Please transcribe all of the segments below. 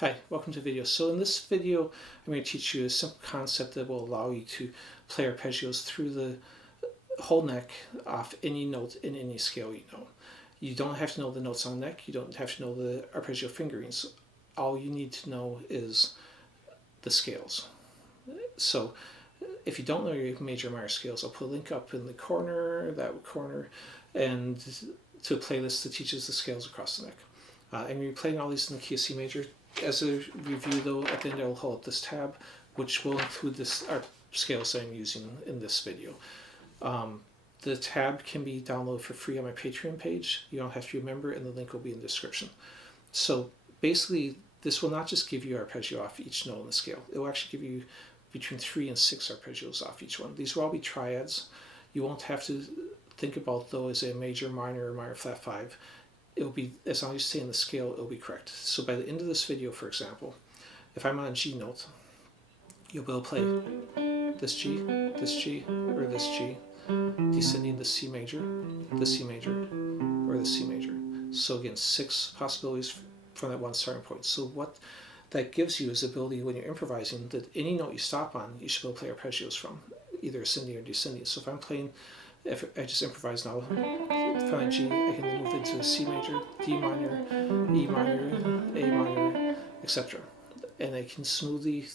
Hi, welcome to the video. So in this video, I'm going to teach you a simple concept that will allow you to play arpeggios through the whole neck off any note in any scale you know. You don't have to know the notes on the neck. You don't have to know the arpeggio fingerings. All you need to know is the scales. So if you don't know your major and minor scales, I'll put a link up in the corner, that corner, and to a playlist that teaches the scales across the neck. And you're playing all these in the key of C major. As a review though, at the end I'll hold up this tab, which will include this scales that I'm using in this video. The tab can be downloaded for free on my Patreon page. You don't have to be a member, and the link will be in the description. So basically, this will not just give you arpeggio off each note on the scale. It will actually give you between 3 and 6 arpeggios off each one. These will all be triads. You won't have to think about those as a major, minor, or minor flat 5. It'll be, as long as you stay in the scale, it'll be correct. So by the end of this video, for example, if I'm on a G note, you'll be able to play this G, or this G, descending the C major, or the C major. So again, 6 possibilities from that one starting point. So what that gives you is the ability when you're improvising that any note you stop on, you should be able to play arpeggios from, either ascending or descending. So if I'm playing, if I just improvise now, from a G, I can move into C major, D minor, E minor, A minor, etc. And I can smoothly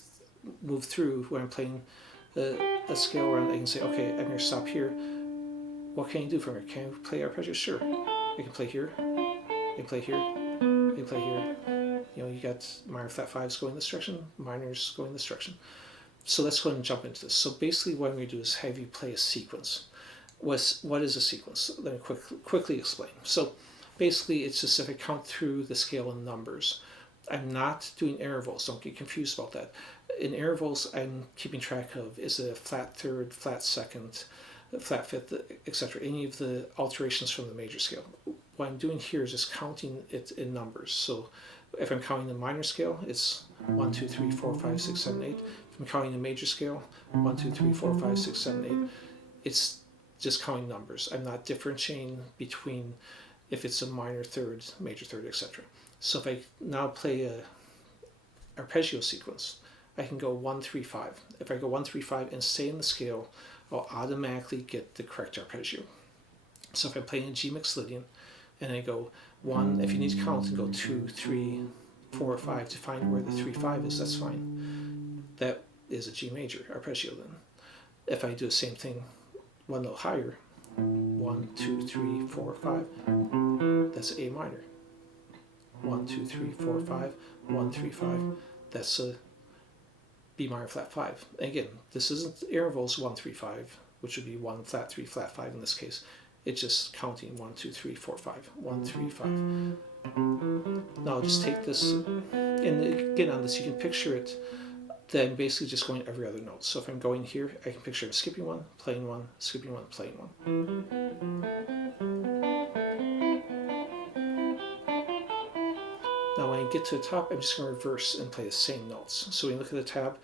move through when I'm playing a scale where I can say, okay, I'm going to stop here. What can you do from here? Can I play arpeggio? Sure. I can play here, I can play here, I can play here. You know, you got minor flat 5s going this direction, minors going this direction. So let's go ahead and jump into this. So basically what I'm going to do is have you play a sequence. What is a sequence? Let me quickly explain. So basically it's just if I count through the scale in numbers. I'm not doing intervals, don't get confused about that. In intervals, I'm keeping track of, is it a flat third, flat second, flat fifth, etc. Any of the alterations from the major scale. What I'm doing here is just counting it in numbers. So if I'm counting the minor scale, it's 1, 2, 3, 4, 5, 6, 7, 8. If I'm counting the major scale, 1, 2, 3, 4, 5, 6, 7, 8. It's just counting numbers. I'm not differentiating between if it's a minor third, major third, etc. So if I now play a arpeggio sequence, I can go 1, 3, 5. If I go 1, 3, 5 and stay in the scale, I'll automatically get the correct arpeggio. So if I'm playing a G mixolydian and I go 1, if you need to count and go 2, 3, 4, 5 to find where the 3, 5 is, that's fine. That is a G major arpeggio then. If I do the same thing one note higher, 1, 2, 3, 4, 5, that's A minor. 1, 2, 3, 4, 5, 1, 3, 5, that's a B minor flat 5. And again, this isn't intervals 1, 3, 5, which would be 1 flat 3 flat 5 in this case. It's just counting 1, 2, 3, 4, 5, 1, 3, 5. Now I'll just take this, and again on this you can picture it that I'm basically just going every other note. So if I'm going here, I can picture I'm skipping 1, playing 1, skipping 1, playing 1. Now when I get to the top, I'm just going to reverse and play the same notes. So when you look at the tab,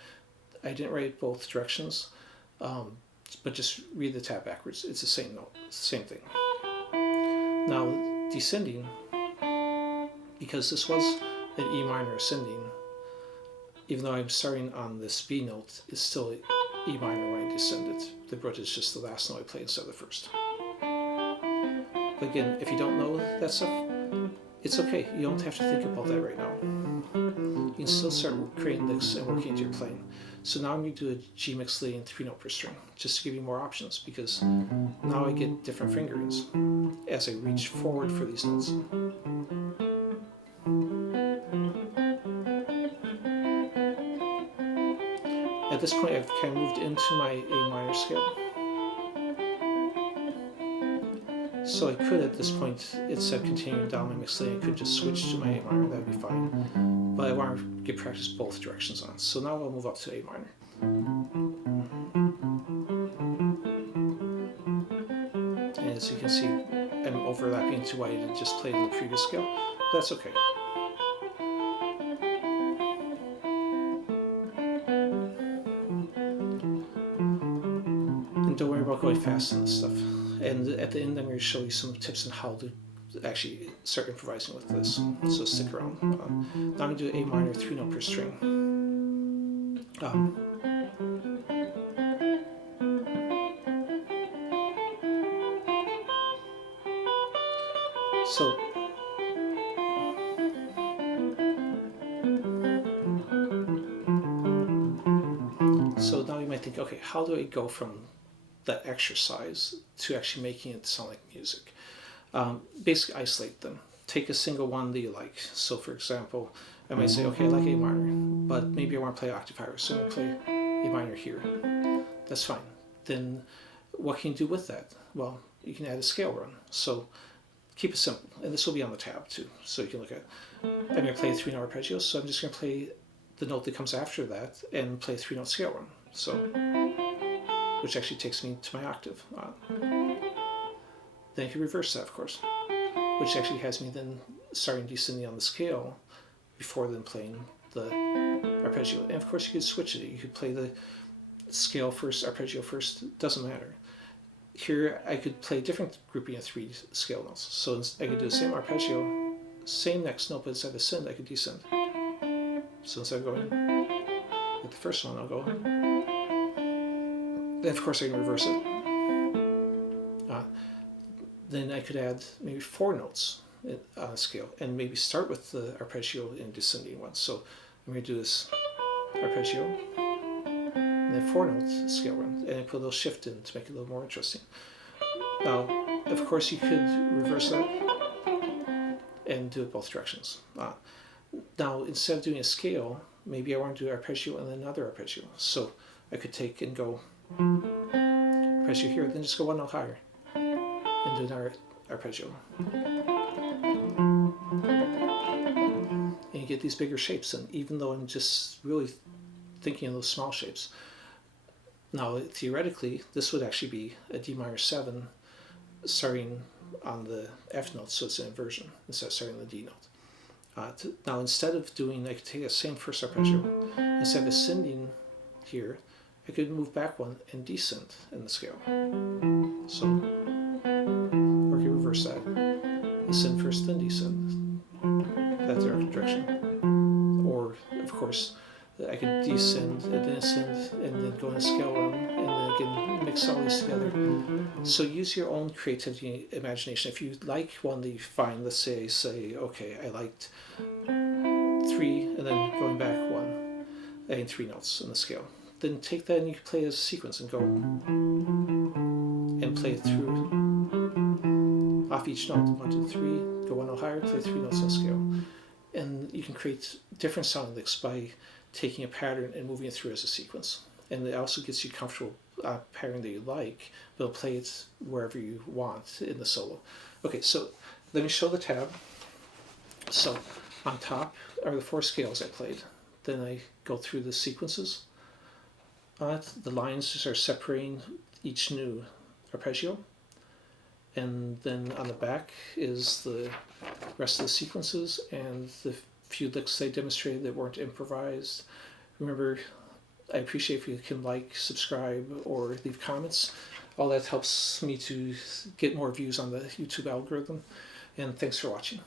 I didn't write both directions, but just read the tab backwards. It's the same note, it's the same thing. Now descending, because this was an E minor ascending, even though I'm starting on this B note, it's still E minor when I descend it. The root is just the last note I play instead of the first. But again, if you don't know that stuff, it's okay. You don't have to think about that right now. You can still start creating licks and working into your playing. So now I'm going to do a G mixolydian 3-note per string, just to give you more options, because now I get different fingerings as I reach forward for these notes. At this point, I've kind of moved into my A minor scale. So I could, at this point, instead of continuing down my mixolydian, I could just switch to my A minor, that would be fine. But I want to get practice both directions on. So now I'll move up to A minor. And as you can see, I'm overlapping into what I had just played in the previous scale. But that's okay. And don't worry about going fast on this stuff. And at the end, I'm going to show you some tips on how to actually start improvising with this. So stick around. Now I'm going to do A minor 3-note per string. So now you might think, okay, how do I go from that exercise to actually making it sound like music? Basically isolate them. Take a single one that you like. So for example, I might say, okay, I like A minor, but maybe I want to play octave higher, so I'm going to play A minor here. That's fine. Then what can you do with that? Well, you can add a scale run. So keep it simple. And this will be on the tab too, so you can look at, I'm going to play 3-note arpeggios, so I'm just going to play the note that comes after that and play a 3-note scale run. So, which actually takes me to my octave. Then you can reverse that, of course, which actually has me then starting descending on the scale before then playing the arpeggio. And of course you could switch it. You could play the scale first, arpeggio first, doesn't matter. Here I could play a different grouping of 3 scale notes. So I could do the same arpeggio, same next note, but instead of ascend, I could descend. So instead of going with the first one, I'll go. Then of course I can reverse it. Then I could add maybe 4 notes on a scale and maybe start with the arpeggio in descending one. So I'm going to do this arpeggio and then 4-note scale run, and I put a little shift in to make it a little more interesting. Now, of course, you could reverse that and do it both directions. Now, instead of doing a scale, maybe I want to do arpeggio and then another arpeggio. So I could take and go arpeggio here, then just go 1 note higher and do another arpeggio. And you get these bigger shapes, and even though I'm just really thinking of those small shapes. Now, theoretically, this would actually be a D minor 7 starting on the F note, so it's an inversion instead of starting on the D note. Now, instead of doing, I could take the same first arpeggio, instead of ascending here, I could move back 1 and descend in the scale. So, or I could reverse that. Ascend first, then descend. That's the direction. Or, of course, I could descend and then ascend and then go in a scale run and then again mix all these together. So use your own creativity and imagination. If you like one that you find, let's say, okay, I liked 3 and then going back 1, adding 3 notes in the scale. Then take that and you can play as a sequence and go and play it through off each note. 1, 2, 3, go 1 note higher, play 3 notes on the scale. And you can create different sound licks by taking a pattern and moving it through as a sequence. And it also gets you comfortable pattern that you like, but it'll play it wherever you want in the solo. Okay, so let me show the tab. So on top are the 4 scales I played. Then I go through the sequences. The lines are separating each new arpeggio. And then on the back is the rest of the sequences and the few licks they demonstrated that weren't improvised. Remember, I appreciate if you can like, subscribe, or leave comments. All that helps me to get more views on the YouTube algorithm. And thanks for watching.